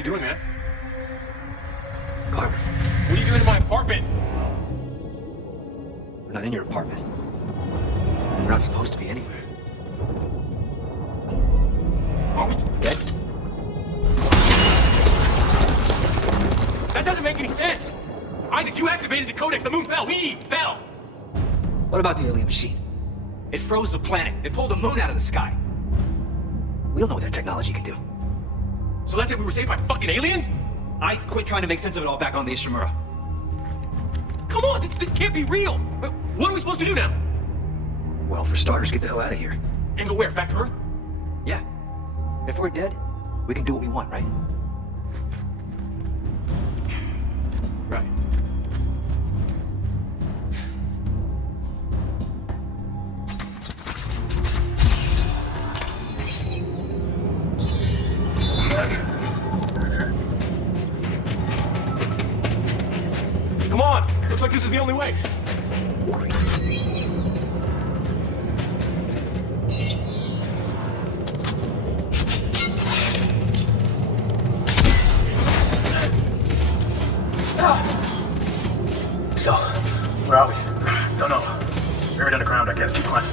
you doing, man? Carver, What are you doing in my apartment? we're not in your apartment. We're not supposed to be anywhere. Are we Dead? That doesn't make any sense! Isaac, you activated the codex, the moon fell! We fell! What about the alien machine? It froze the planet. It pulled the moon out of the sky. We don't know what that technology can do. So that's it, we were saved by fucking aliens? I quit trying to make sense of it all back on the Ishimura. Come on, this can't be real! What are we supposed to do now? Well, for starters, get the hell out of here. And go where? Back to Earth? Yeah. If we're dead, we can do what we want, right? Right. Come on! Looks like this is the only way. So, Where are we? Don't know. Buried underground, I guess. Keep climbing.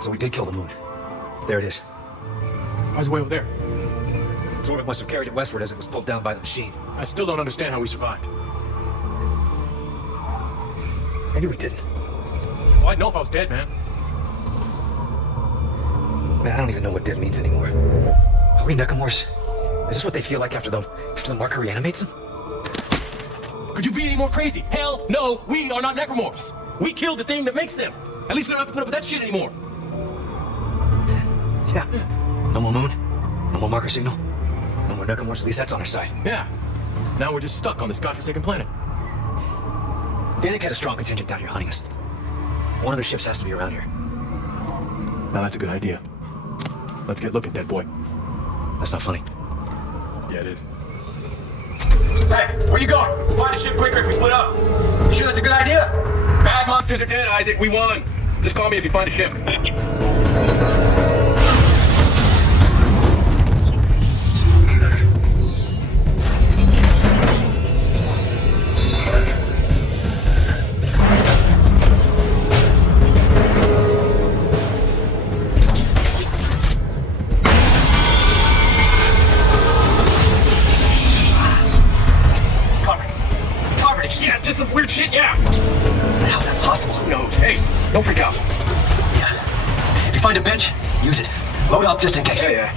so we did kill the moon. There it is. How's the way over there? Its orbit must have carried it westward as it was pulled down by the machine. I still don't understand how we survived. Maybe we didn't. Well, I'd know if I was dead, man. Man, I don't even know what dead means anymore. Are we Necromorphs? Is this what they feel like after the marker reanimates them? Could you be any more crazy? Hell no, we are not necromorphs. We killed the thing that makes them. At least we don't have to put up with that shit anymore. Yeah. No more moon. No more marker signal. No more Necromorphs, at least that's on our side. Yeah. Now we're just stuck on this godforsaken planet. Danik had a strong contingent down here hunting us. One of their ships has to be around here. Now that's a good idea. Let's get looking, dead boy. That's not funny. Yeah, it is. Hey, where you going? Find a ship quicker if we split up. You sure that's a good idea? Bad monsters are dead, Isaac. We won. Just call me if you find a ship. Yeah, just some weird shit, yeah. How's that possible? Who knows? Hey, don't freak out. Yeah. If you find a bench, use it. Load up just in case. Yeah.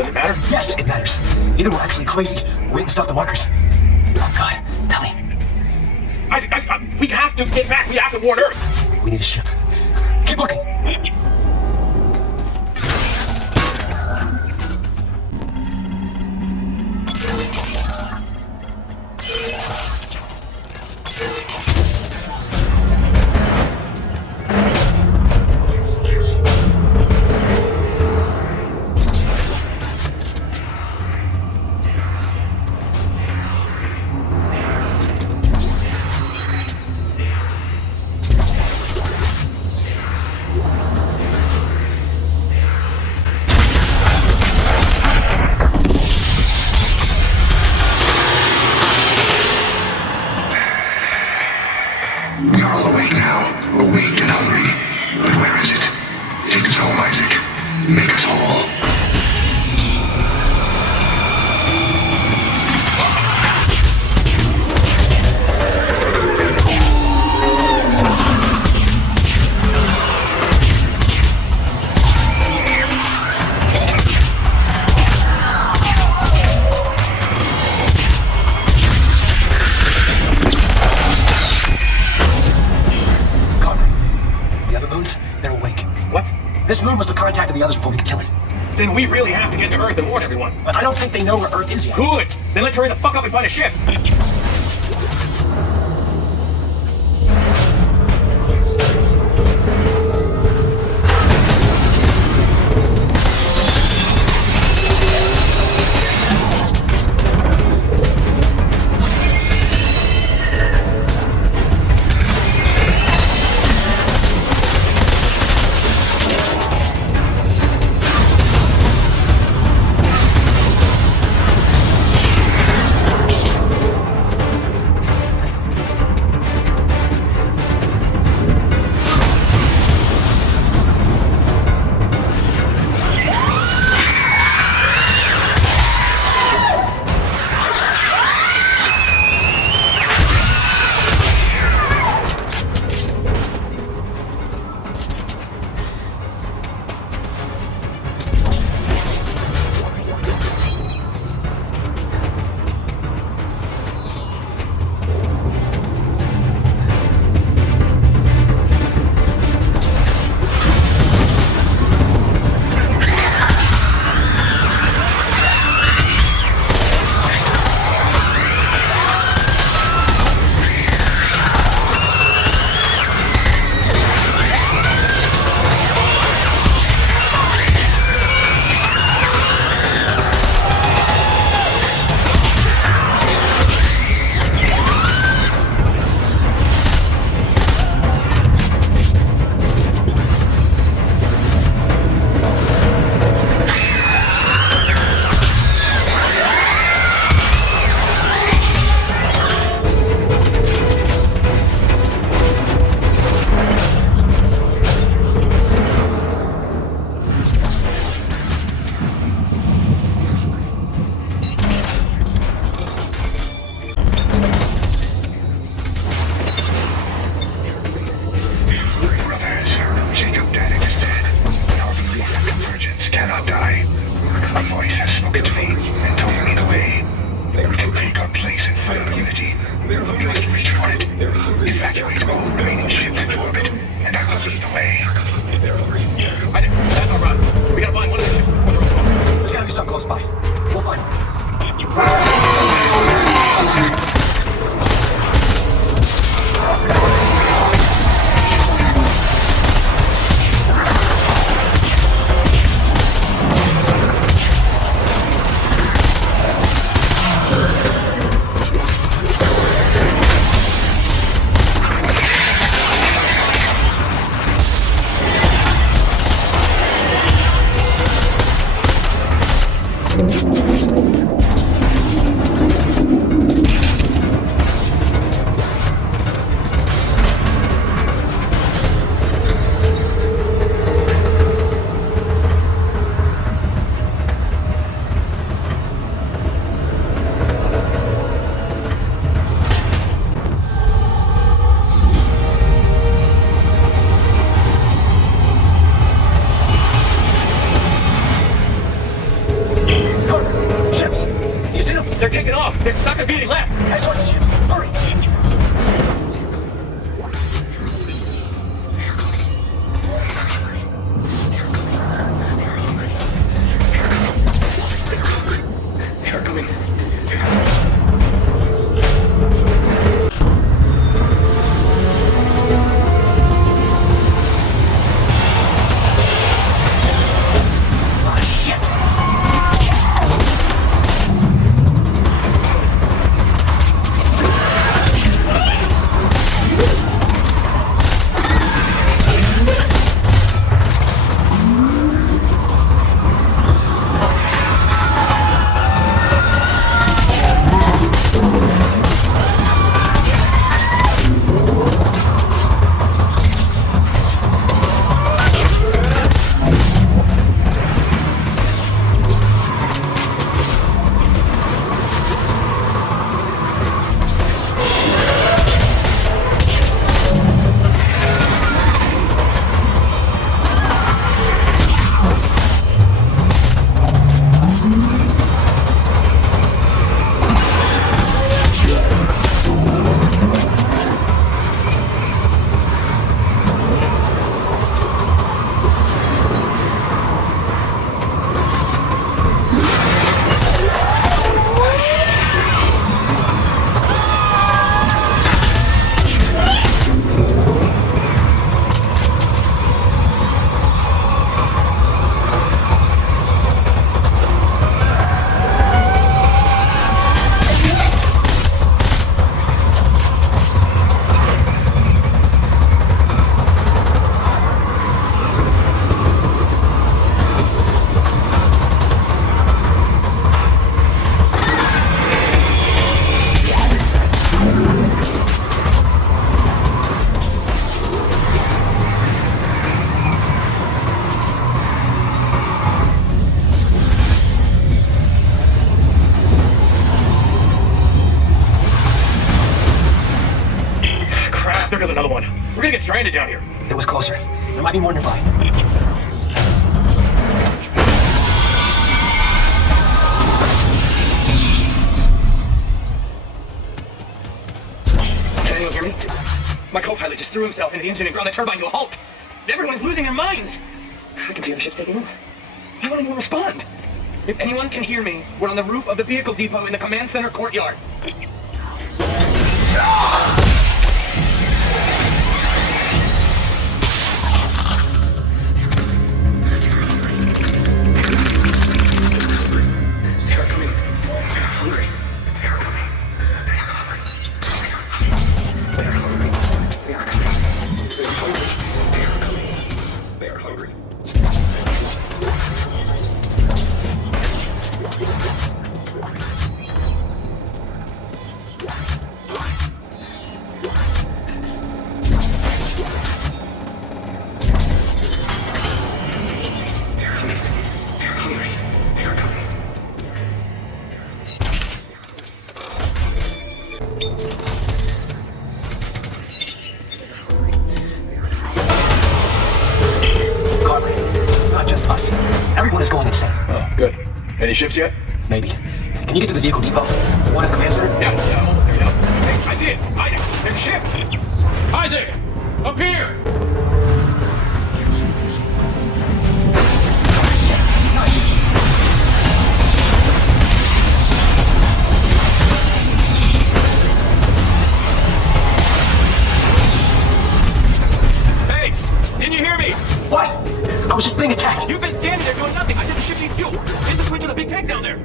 Does it matter? Yes, it matters. Either we're actually crazy, or we can stop the markers. Oh God, Ellie. Isaac, we have to get back. We have to warn Earth. We need a ship. Keep looking. the others before we can kill it. Then we really have to get to Earth and warn everyone. I don't think they know where Earth is yet. Good. Then let's hurry the fuck up and find a ship. goes another one. We're gonna get stranded down here. It was closer. There might be more nearby. Can anyone hear me? My co-pilot just threw himself into the engine and ground the turbine to a halt. Everyone's losing their minds. I can see the ship taking over. Why won't anyone respond? If anyone can hear me, we're on the roof of the vehicle depot in the command center courtyard. Everyone is going insane. Oh, good. Any ships yet? Maybe. Can you get to the vehicle depot? The one at command center? Yeah, I'm almost there now. Hey, I see it! Isaac, there's a ship! Isaac! Up here! Hey! Didn't you hear me? What? I was just being attacked. You've been standing there doing nothing. I said the ship needs fuel. Hit the switch with a big tank down there.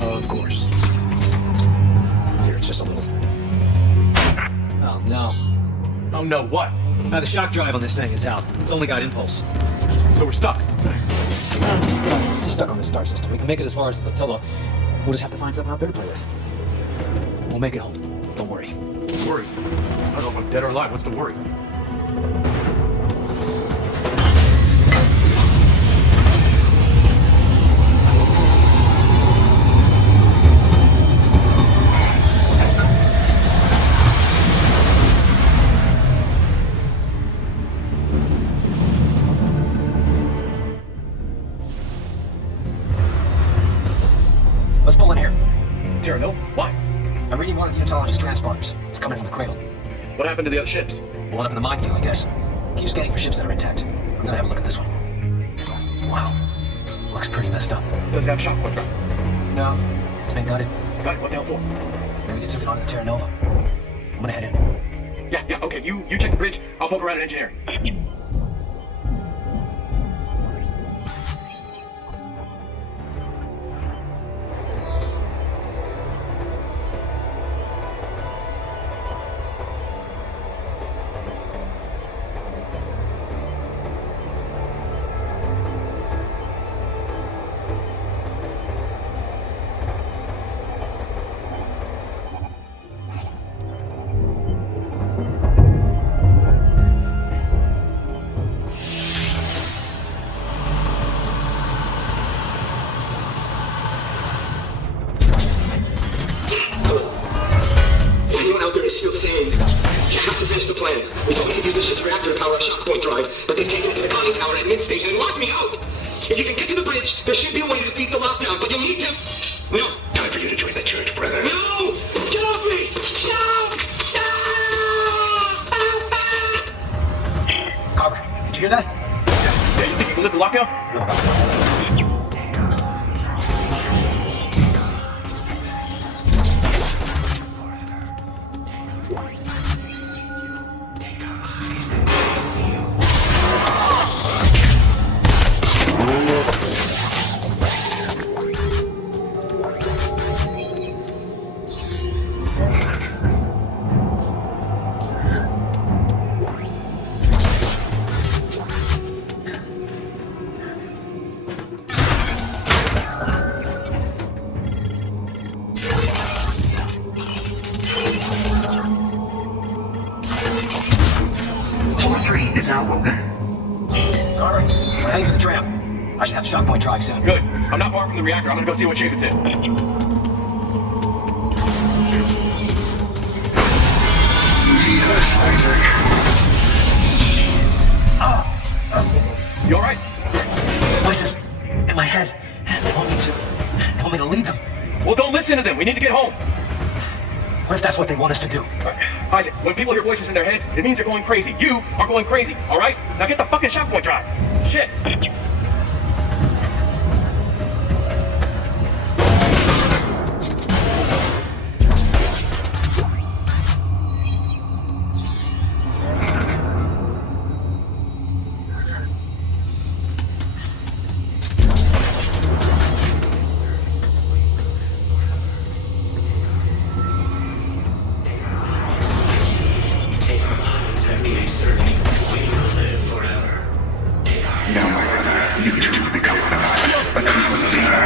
Of course. Here, it's just a little. Oh, no. Oh no, what? The shock drive on this thing is out. It's only got impulse. So we're stuck. Just stuck on the star system. We can make it as far as the Attila. We'll just have to find something out there to play with. We'll make it home. Don't worry. Worry. I don't know if I'm dead or alive. What's the worry? Let's pull in here. Tara, no? Why? I'm reading one of the unitologist's transponders. It's coming from the cradle. What happened to the other ships? One up in the minefield, I guess. Keep scanning for ships that are intact. I'm gonna have a look at this one. Wow. Looks pretty messed up. Does it have shock control? No. It's been gutted. Got it. What the hell for? Maybe they took it on to the Terra Nova. I'm gonna head in. Yeah, okay. You check the bridge. I'll poke around and engineer. Everyone out there is still sane. You have to finish the plan. We thought we could use the ship's reactor to power a shock point drive, but they've taken it to the conning tower at mid-station and locked me out. If you can get to the bridge, there should be a way to defeat the lockdown, but you'll need to... No. Time for you to join the church, brother. No! Get off me! Stop! Stop! Carver, did you hear that? Yeah, you think you can lift the lockdown? Heading for the tram. I should have the shock point drive soon. Good. I'm not far from the reactor. I'm gonna go see what shape it's in. Lead us, Isaac. You alright? Voices in my head. They want me to lead them. Well, don't listen to them. We need to get home. What if that's what they want us to do? Isaac, when people hear voices in their heads, it means they're going crazy. You are going crazy, alright? Now get the fucking shock point drive. Shit. Now, my brother, you too will become one of us, a true believer.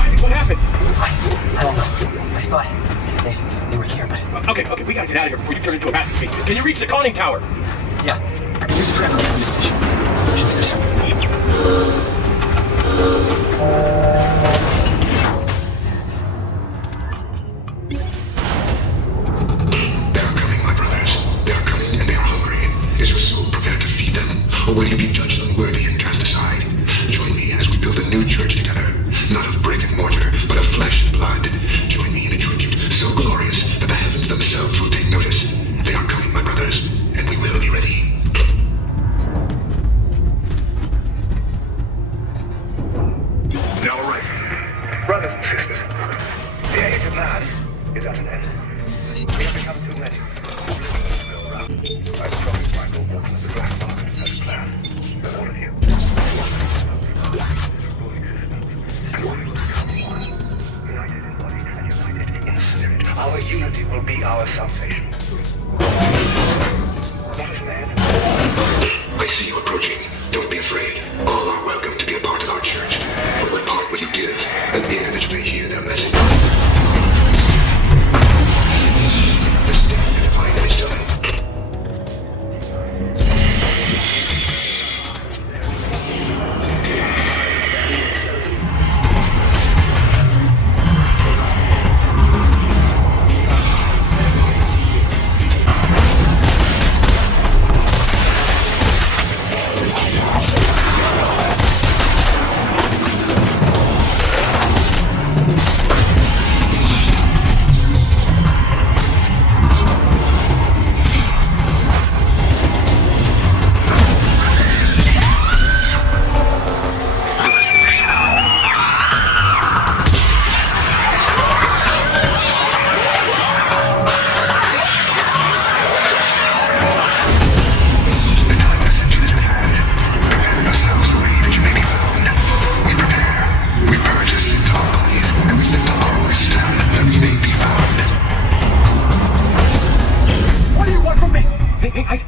Isaac, what happened? I don't know. I thought they were here, but Okay, we gotta get out of here before you turn into a masterpiece. Can you reach the conning tower? yeah, I can use the tram to get to the station. Should be there soon. They are coming, my brothers. They are coming, and they are hungry. Is your soul prepared to feed them, or will you be judged unworthy and cast aside? Join me as we build a new church together, not of brick and mortar, but of flesh and blood. Join me in a tribute so glorious that the heavens themselves will take notice. They are coming, my brothers, and we will be ready. Now, all right. Brothers and sisters, the age of man is at an end. We have become too many. I promised Michael Walton of the Black Market as a plan. But all of you. And we will become one. United in body and united in spirit. Our unity will be our salvation. What is man? I see you approaching. Don't be afraid. All are welcome to be a part of our church. But what part will you give? An ear that you may hear their message. The stand and find thy son.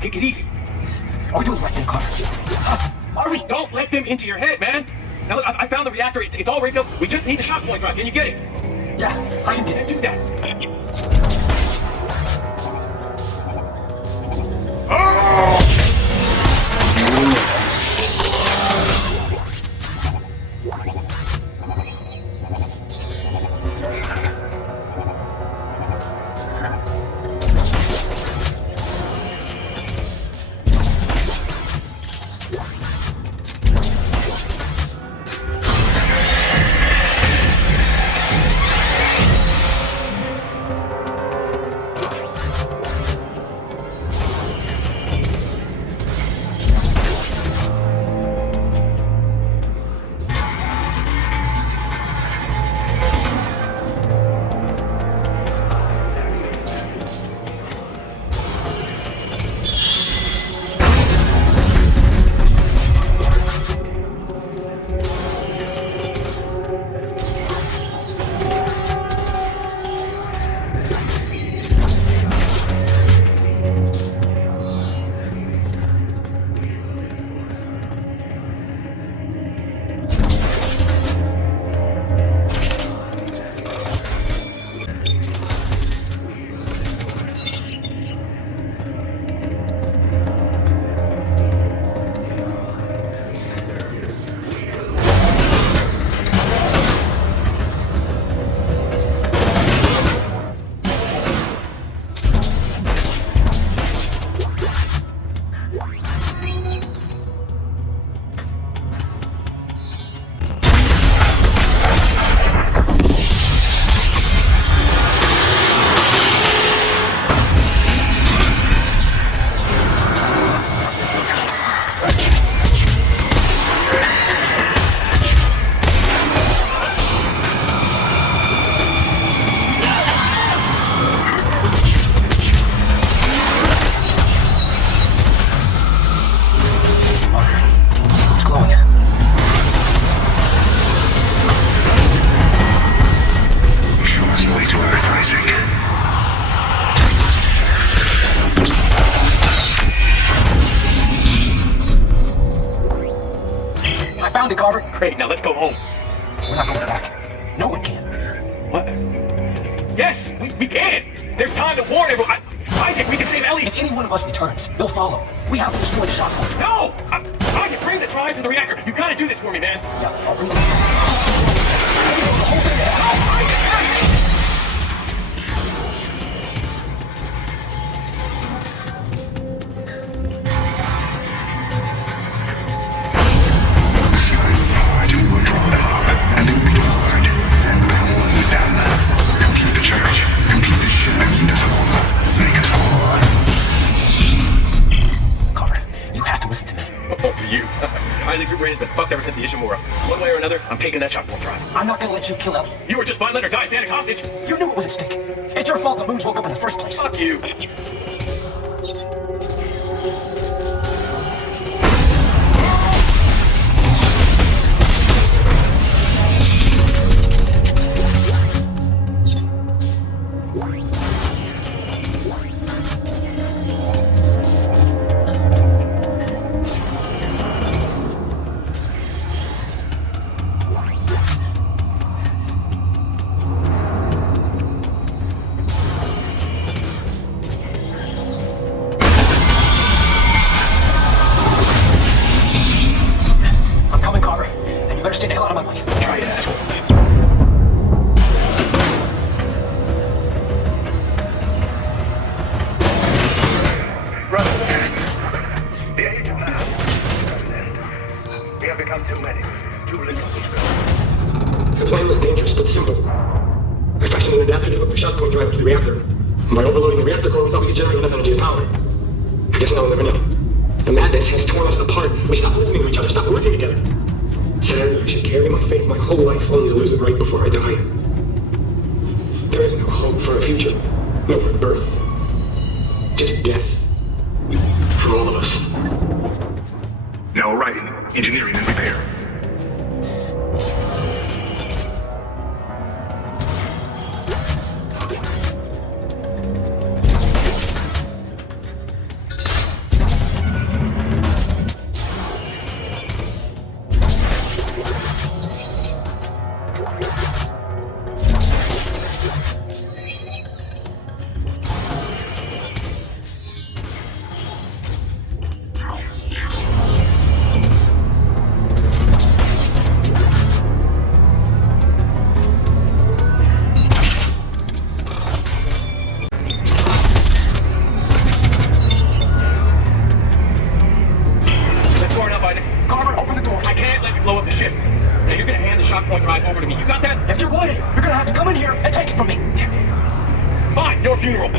Take it easy. Are we doing the right thing, Carver? Are we? Don't let them into your head, man. Now look, I found the reactor. It's all rigged up. We just need the shock point drive. Can you get it? Yeah, I can get it. Do that. found it, Carver. Great, now let's go home. We're not going back. No one can. What? Yes, we can. There's time to warn everyone. Isaac, we can save Ellie. If any one of us returns, they'll follow. We have to destroy the shock point. No! Isaac, bring the drive to the reactor. You gotta do this for me, man. Yeah, I'll bring the whole thing to hell. And we will draw them up, and they will be devoured, and become one with them. Complete the church, complete the ship, and lead us home. Make us whole. Carver, you have to listen to me. Oh, you. Isaac, your brain has been fucked ever since the Ishimura. One way or another, I'm taking that shock point drive. I'm not gonna let you kill Ellie. You were just fine letting her die standing hostage. You knew it was at stake. It's your fault the moons woke up in the first place. Fuck you. I'm coming, Carver. And you better stay the hell out of my way. Try it, asshole. Brothers, the age of man doesn't end. We have become too many, too little each other. The plan was dangerous but simple. I fashioned an adapter to hook the shock point drive to the reactor. And by overloading the reactor core, we thought we could generate enough energy to power it. I guess now we'll never know. The madness has torn us apart. We stopped listening to each other, stopped working together. Said I should carry my faith my whole life only to lose it right before I die. There is no hope for a future. No rebirth. Just death. For all of us. Now arriving, engineering and repair. Let's warn up, Isaac. Carver, open the doors. I can't let you blow up the ship. Now you're gonna hand the shock point drive over to me. You got that? If you're wanted, you're gonna have to come in here and take it from me. Fine, your funeral.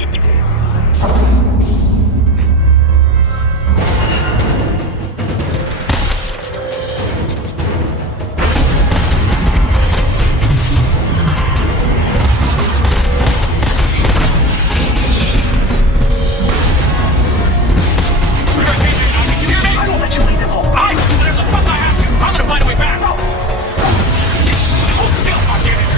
I won't let you leave them home. I will do whatever the fuck I have to. I'm gonna find a way back. Just hold still, goddammit.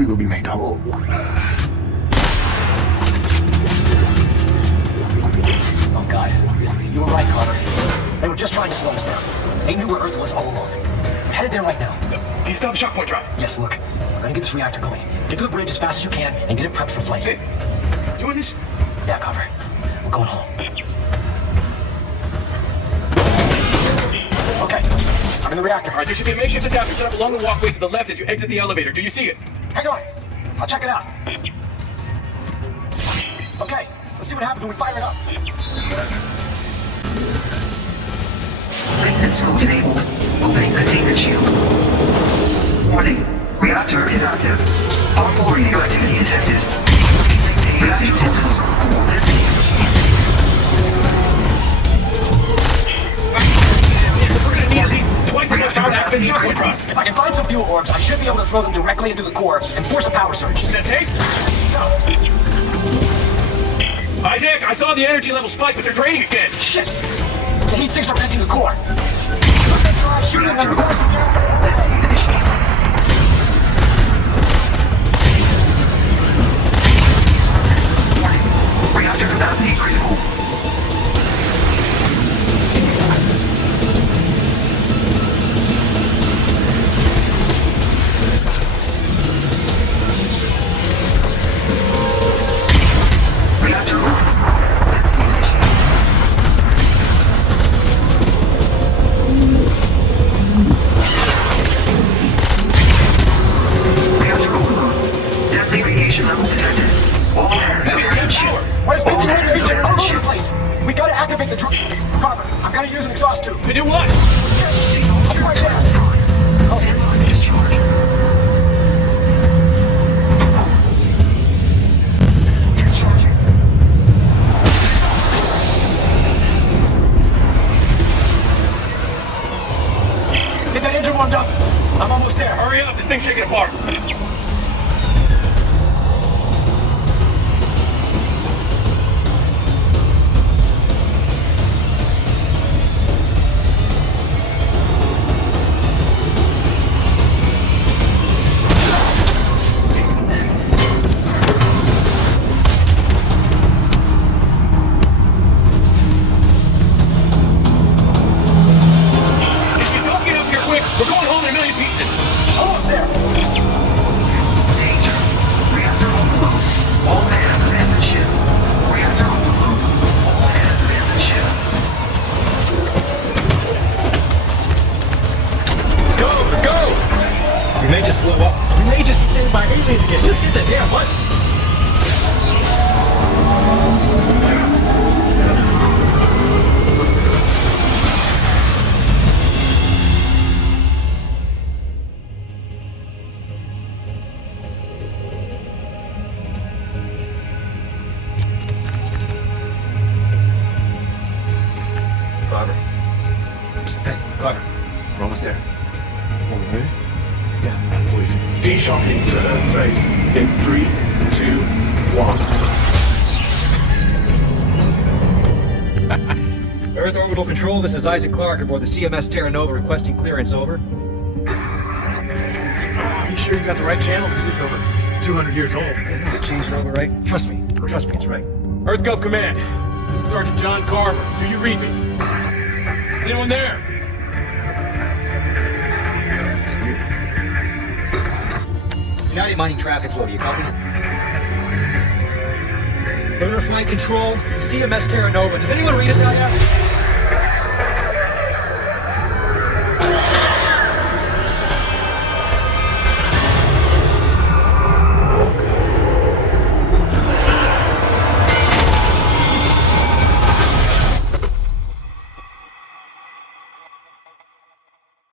we will be made whole. Oh, God. You were right, Carver. They were just trying to slow us down. They knew where Earth was all along. We're headed there right now. Do you still have the shock point drive? Yes, look. We're gonna get this reactor going. Get to the bridge as fast as you can and get it prepped for flight. Hey, doing this? Yeah, Carver. We're going home. Okay. I'm in the reactor. All right, there should be a makeshift adapter set up along the walkway to the left as you exit the elevator. Do you see it? Hang on. I'll check it out. Okay. Let's see what happens when we fire it up. Maintenance code enabled. Opening containment shield. Warning. Reactor is active. Powerful radioactivity detected. Please maintain a safe distance from all venting. We're gonna need at least twice as much power to activate the shock point drive. If I can find some fuel orbs, I should be able to throw them directly into the core and force a power surge. Is that tape? No. Isaac, I saw the energy level spike, but they're draining again. Shit! The heat sinks are venting the core. I'm gonna try shooting them. Venting initiated. Warning. Reactor capacity critical. Reactor on. Venting initiated. Reactor overload. Deadly radiation levels detected. All hands abandon ship. Where's the All hands generator? All abandon over the ship. place. We gotta activate the drone. Carver, I'm gonna use an exhaust tube. To do what? Exhaust tube turret on. Stand by to discharge. Discharging. Get that engine warmed up. I'm almost there. Hurry up, this thing's shaking apart. If you don't get up here quick, we're going home in a million pieces. Almost there. Danger. Reactor overload. All hands abandon ship. Reactor overload. All hands abandon ship. Let's go, let's go! We may just blow up. We may just get sent by aliens again. Just hit the damn button. Carver. Hey, Carver. We're almost there. Are we ready? Yeah, please. D-shocking to Earth safe in 3, 2, 1. Earth Orbital Control, this is Isaac Clarke aboard the CMS Terra Nova requesting clearance, over. Are you sure you got the right channel? This is over 200 years old. Change it over, right? Trust me, it's right. EarthGov Command. This is Sergeant John Carver. Do you read me? Is anyone there? It's weird. United Mining Traffic Flow, do you copy? Lunar Flight Control, this is CMS Terra Nova. Does anyone read us out yet?